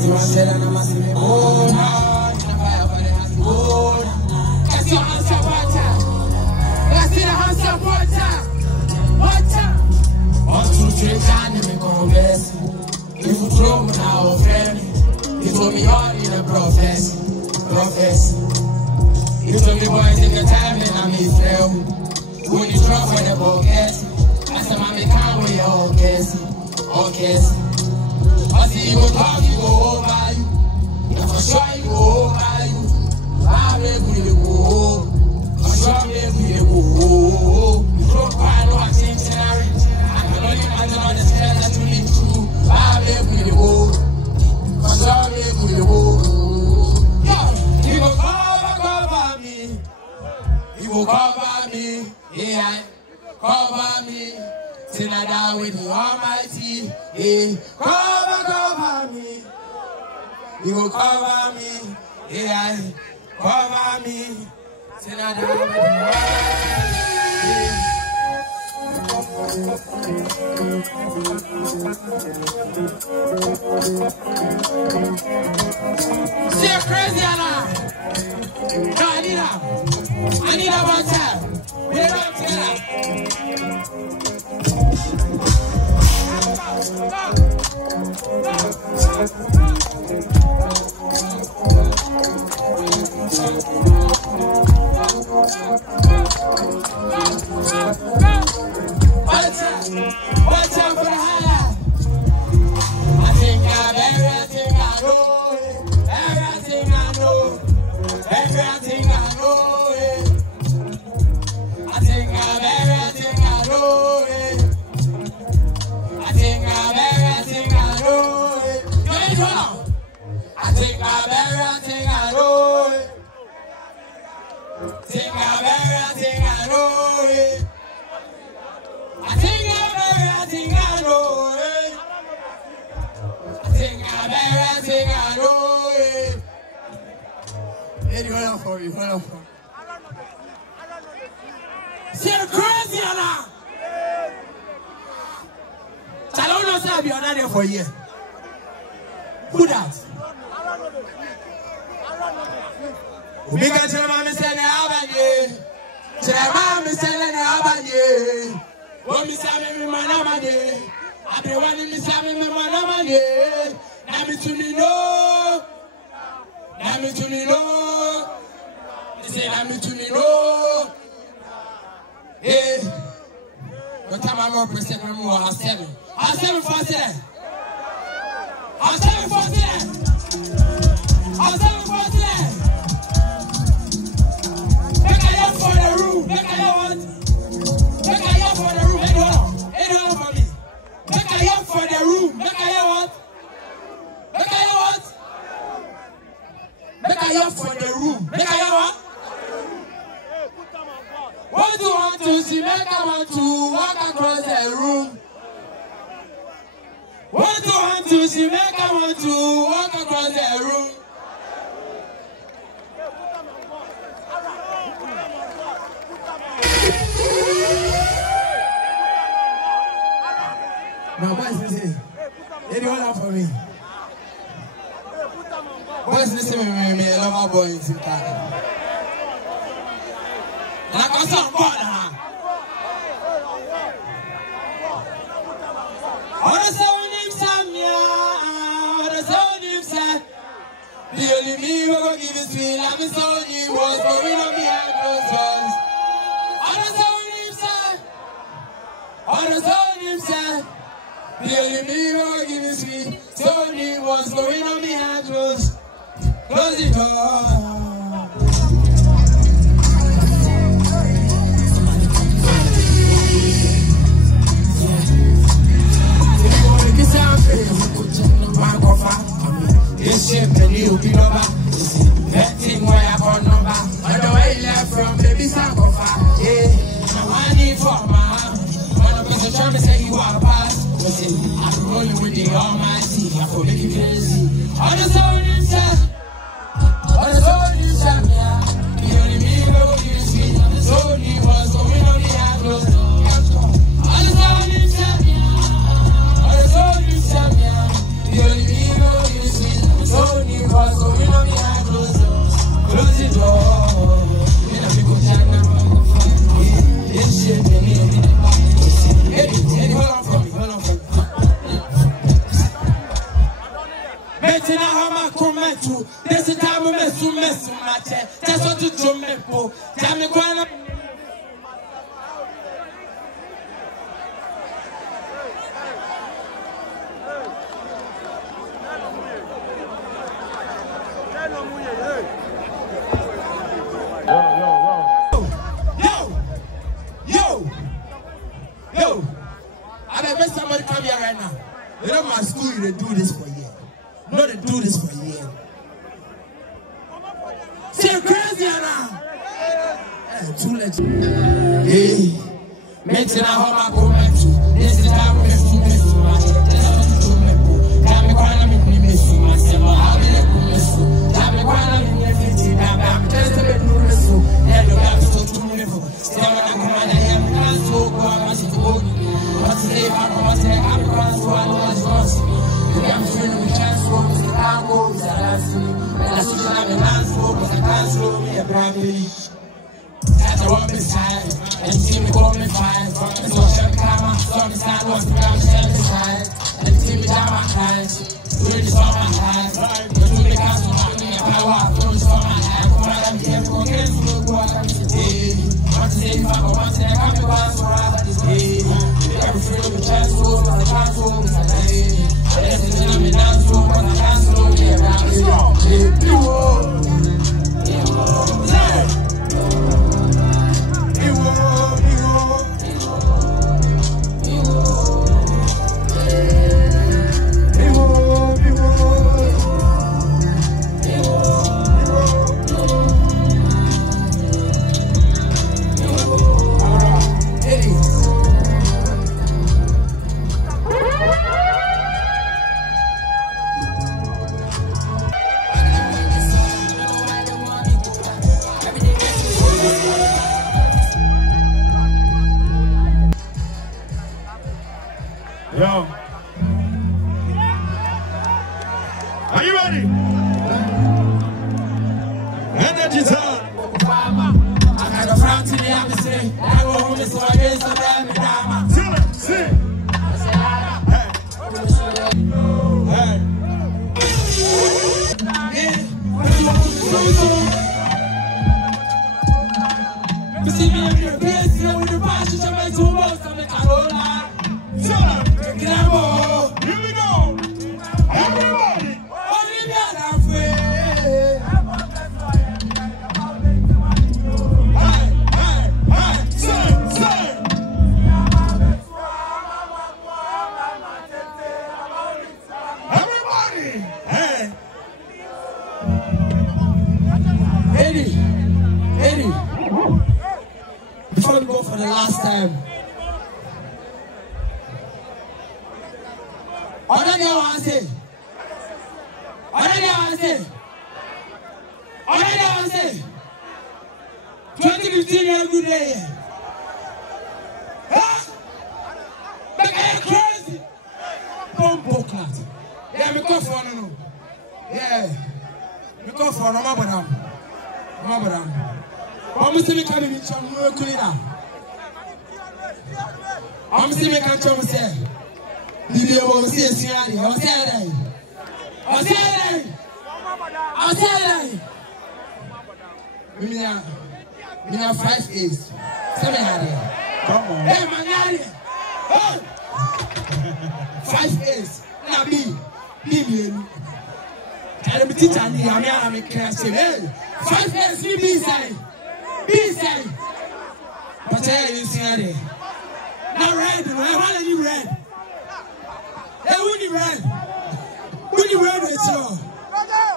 See myself and I'm see me oh no. You know fire for the hands oh no. That's your hands up water. Let's see the hands up water. Water. 1, 2, 3 times me converse. If you throw me now friend. You told me all in the profess. You told me boys in the time and I'm his friend. When you drop for the bucket. I said mommy can't wait all guess. I see you go talk, you go over you. Yeah, for sure you go over you. I will go. For sure we go. You don't quite know what things in our reach. I can only imagine all the stairs that you live through. I will go. For sure we go. Yeah, you go cover me. You go cover me. Yeah, cover me. Till I die with the Almighty, yeah. Cover me. You will cover me, yeah. Cover me. Till I die with the Almighty, yeah. See you crazy, Anna. No, I need a one time. We're not together. Watch out for the highlight. I think I've everything I know. Everything I know. Everything I know. I think I've everything I know. I think I've everything I know. You ain't wrong. I think I've everything I know. Think I've everything I know. I think I've everything I know. I think I've everything I know. Eddie, hold on for me, hold on for me. See the crazy now. I don't know say I be on there for a year. Who that? We got to mama say ne abanye. Tell mama say ne abanye. Wo mi say me manama de. Abi wani mi say me manama de. Na mi to me no. Na mi to me no. Say na mi to me no. Hey. What time I'm representing I'm more I'm 7 for 7. I'm 7 for 7. I'm 7 for 7. Make a yell for the room. Make a yell what? Make a yell for the room. Anyone for me. Make a yell for the room. Make a yell what? Make a yell what? Make a yell for the room. Make a yell what? What do you want to see? Make I want to walk across the room. What do you want to see? Make I want to walk across the room. Now, boys, listen. Anyone out for me? Boys, listen to me. I love our boys in Canada. And I got some fun, huh? On the sound him Samia, on the sound him Sam. The only me who go give his feel, I'm the sound him was going on behind closed doors. On the sound him Sam, on the sound him Sam. The only me who go give his feel, sound him was going on behind closed. Close the door. This ship and you be over. That thing where I got number. On the way left from baby Sankofa. Yeah, I need for my one of us trying to say he walk past. Listen, I'm rolling with the Almighty. I feel make you crazy. On the soul inside. On the soul inside. The only me who gives me. The soul he was going on the outdoors. On the soul inside. On the soul inside. The only me who gives me. Metina hama kometu. This is time we mesu mache. That's what to drum me po. Jami kwana. Yo, I bet somebody come here right now. You know my school, they do this for you. No, they do this for you. See, crazy now. Too late. Hey, mention how my comment. This is how we miss you. That's a one beside, and see me go me fine. So shut camera, so me stand was me down beside, and see me down my hands. Really saw my hands. You me cast on me power. Don't saw my hands. Come on, I'm here for getting to go out of today. Want to say if I want to come to us for out this day. Every free with chance to go, I can't go with a day. Let's see me dance to, but I can't slow me around. Yo. Are you ready? Energy time. I got a frown to the opposite. I go home and so I get some damn drama. Tell it, sing. You see me in your place, here with the passion, so my two balls, I'm a Carola. Here we go. Everybody. Everybody. Hey. Eddie. Before we go for the last time. Already I say. 2015 year good day. Huh? But I am crazy. Bomb clat. Yeah, me go for no. Yeah. Me go for no madam. I'm still me coming in some more cleaner. I'm still me can chum say. Bibi o se siari, o se dai. We have 5 A's. 7 are Come on. Hey, man, 5 A's. Now B. Tell me teacher, I'm a class. Hey, 5 A's, B side. But you see now red, why are you red? Hey, who the red? Who the red with you?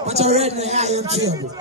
But a red, I am trouble.